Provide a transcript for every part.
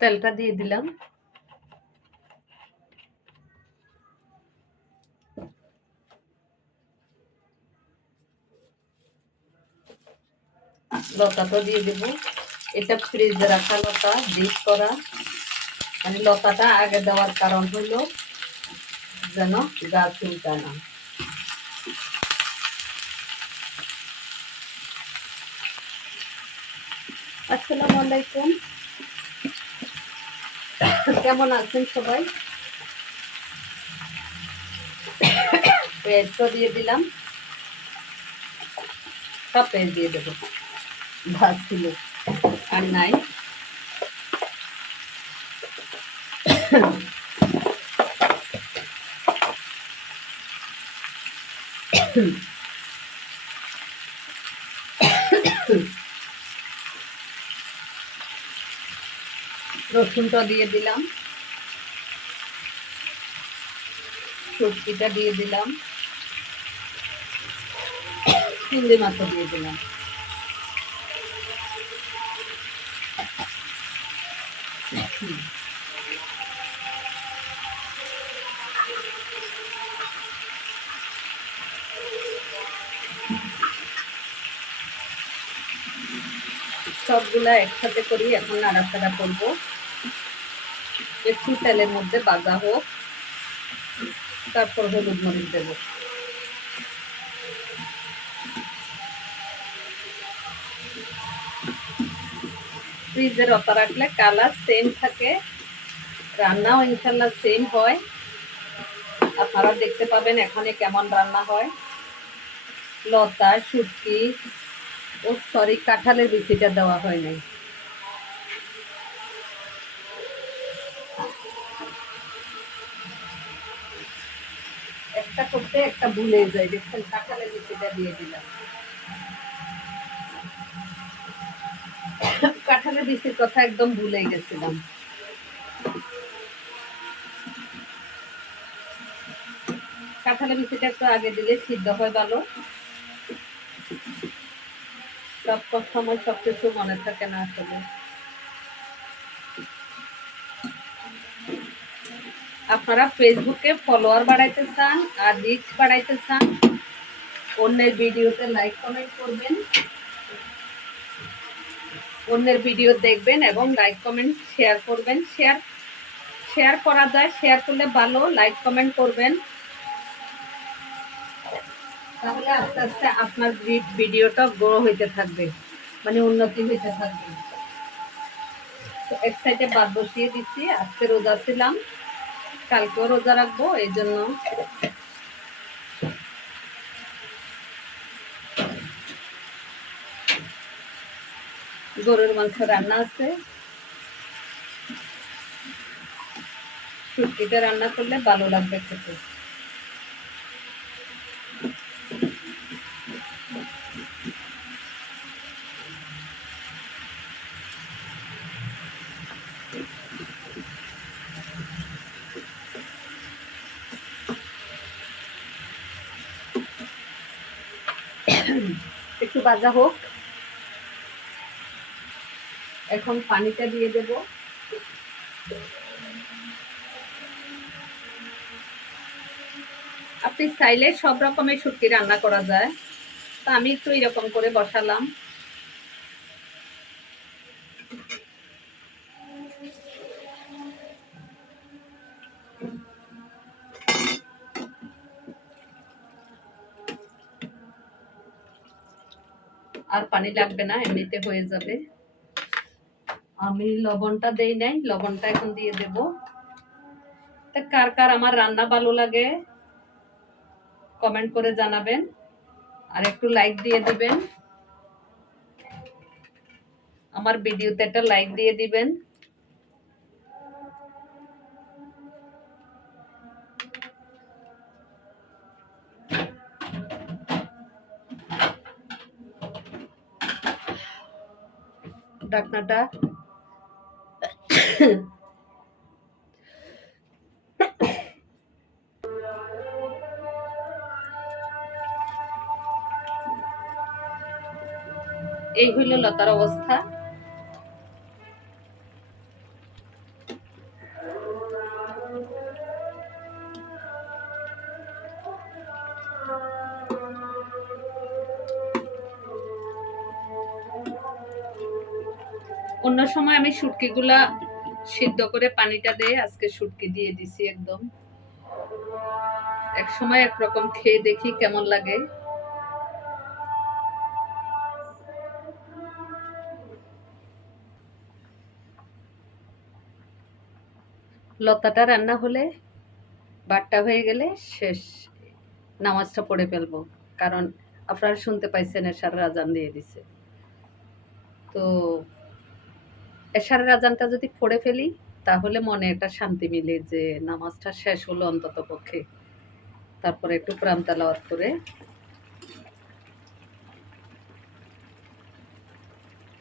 তেলটা দিয়ে দিলাম। লতাটা দিয়ে দেবো। এটা ফ্রিজে রাখা লতা ডিপ করা। মানে লতাটা আগে দেওয়ার কারণ হলো যেন গাছ উল্টা না। আসসালামু আলাইকুম। কেমন আছেন সবাই? পেঁয়াজ দিয়ে দিলাম। সব পেঁয়াজ দিয়ে দেবো। ভাত ছিল আর নাই। রসুনটা দিয়ে দিলাম। সবজিটা দিয়ে দিলাম। চিংড়ি মাছও দিয়ে দিলাম। সবগুলা একসাথে করি, এখন নাড়াচাড়া করব। একটু তেলের মধ্যে বাজা হোক, তারপর হলুদ মরিচ দেব। ফ্রিজে রতা রাখলে কালার সেম থাকে, রান্নাও ইনশাল্লাহ সেম হয়। আপনারা দেখতে পাবেন এখানে কেমন রান্না হয়। লতা, শুটকি, ও সরি কাঁঠালের বিচিটা দেওয়া হয় নাই। একটা করতে একটা ভুলে যায়, দেখছেন, কাঁঠালের বিচিটা দিয়ে দিলাম। কাঁঠালের বিচির কথা একদম ভুলে গেছিলাম। কাঁঠালের বিচিটা একটু আগে দিলে সিদ্ধ হয় ভালো সব সময় সব কিছু মনে থাকে না আসলে। আপনারা ফেসবুকে ফলোয়ার বাড়াইতে চান, আর রিচ বাড়াইতে চান, অন্যের ভিডিওতে লাইক কমেন্ট করবেন। অন্যের ভিডিও দেখবেন এবং লাইক কমেন্ট শেয়ার করবেন। শেয়ার শেয়ার করা যায় শেয়ার করলে ভালো লাইক কমেন্ট করবেন। তাহলে আস্তে আস্তে আপনার ভিডিওটা গ্রো হইতে থাকবে মানে উন্নতি হইতে থাকবে। এক সাইডে বাদ বসিয়ে দিচ্ছি, আজকে রোজা ছিলাম। কালকেও রোজা রাখব, এই জন্য। গরুর মাংস রান্না আছে। শুটকিটা রান্না করলে ভালো লাগবে খেতে। একটু ভাজা হোক। এখন পানিটা দিয়ে দেব। আপনি চাইলে সব রকমের শুটকি রান্না করা যায়। তা আমি একটু এরকম করে বসালাম। আর পানি লাগবে না, এমনিতে হয়ে যাবে। আমি লবণটা দেই নাই, লবণটা এখন দিয়ে দেব। তা কার কার আমার রান্না ভালো লাগে, কমেন্ট করে জানাবেন। আর একটু লাইক দিয়ে দিবেন। আমার ভিডিওতে একটা লাইক দিয়ে দিবেন। ঢাকনাটা এই হইল লতার অবস্থা। অন্য সময় আমি শুটকিগুলা সিদ্ধ করে পানিটা দিয়ে আজকে শুটকি দিয়ে দিছি একদম। এক সময় একরকম খেয়ে দেখি কেমন লাগে। লতাটা রান্না হলে বাটটা হয়ে গেলে শেষ। নামাজটা পড়ে ফেলব, কারণ আপনারা শুনতে পাইছেন এশার রাজান দিয়ে দিছে। তো এশার রাজানটা যদি পড়ে ফেলি, তাহলে মনে একটা শান্তি মিলে যে নামাজটা শেষ হলো অন্তত পক্ষে। তারপরে একটু প্রাণ তালাওয়াত করে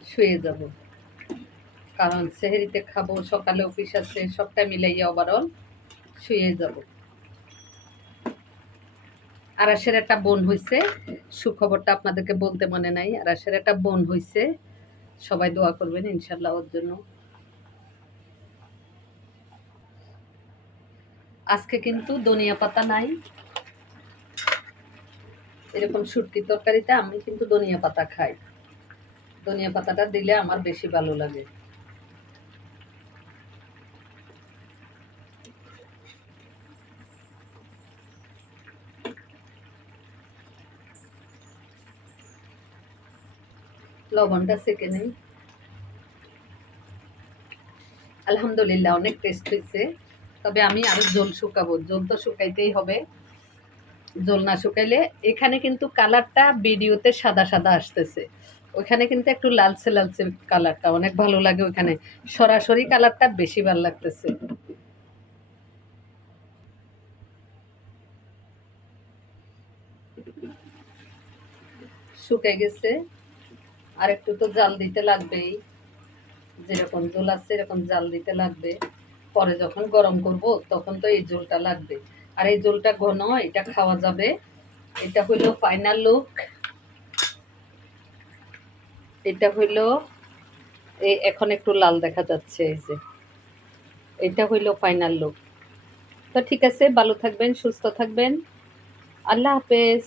শুয়ে যাব। কারণ সেহেরিতে খাব, সকালে অফিস আছে, সবটা মিলাইয়া ওভারঅল শুয়ে যাব। আরাসের একটা বোন হইছে, সুখবরটা আপনাদেরকে বলতে মনে নাই আরাসের একটা বোন হইছে সবাই দোয়া করবেন ইনশাল্লাহ ওর জন্য। আজকে কিন্তু ধনিয়া পাতা নাই। এরকম শুটকি তরকারিতে আমি কিন্তু ধনিয়া পাতা খাই। ধনিয়া পাতাটা দিলে আমার বেশি ভালো লাগে। সেকে নেই। আলহামদুলিল্লাহ, অনেক টেস্ট হয়েছে। তবে আমি আরও জল শুকাবো। জল তো শুকাইতেই হবে। জল না শুকাইলে এখানে কিন্তু কালারটা ভিডিওতে সাদা সাদা আসতেছে। ওখানে কিন্তু একটু লালচে লালচে কালারটা, অনেক ভালো লাগে ওখানে। সরাসরি কালারটা বেশি ভালো লাগতেছে। শুকে গেছে। আর একটু তো জাল দিতে লাগবেই। যেরকম জোল আছে এরকম জাল দিতে লাগবে। পরে যখন গরম করব, তখন তো এই জোলটা লাগবে। আর এই জলটা ঘন, এটা খাওয়া যাবে। এটা হইল ফাইনাল লুক এটা হইল এই এখন একটু লাল দেখা যাচ্ছে, এই যে। এটা হইল ফাইনাল লুক তো ঠিক আছে, ভালো থাকবেন, সুস্থ থাকবেন। আল্লাহ হাফেজ।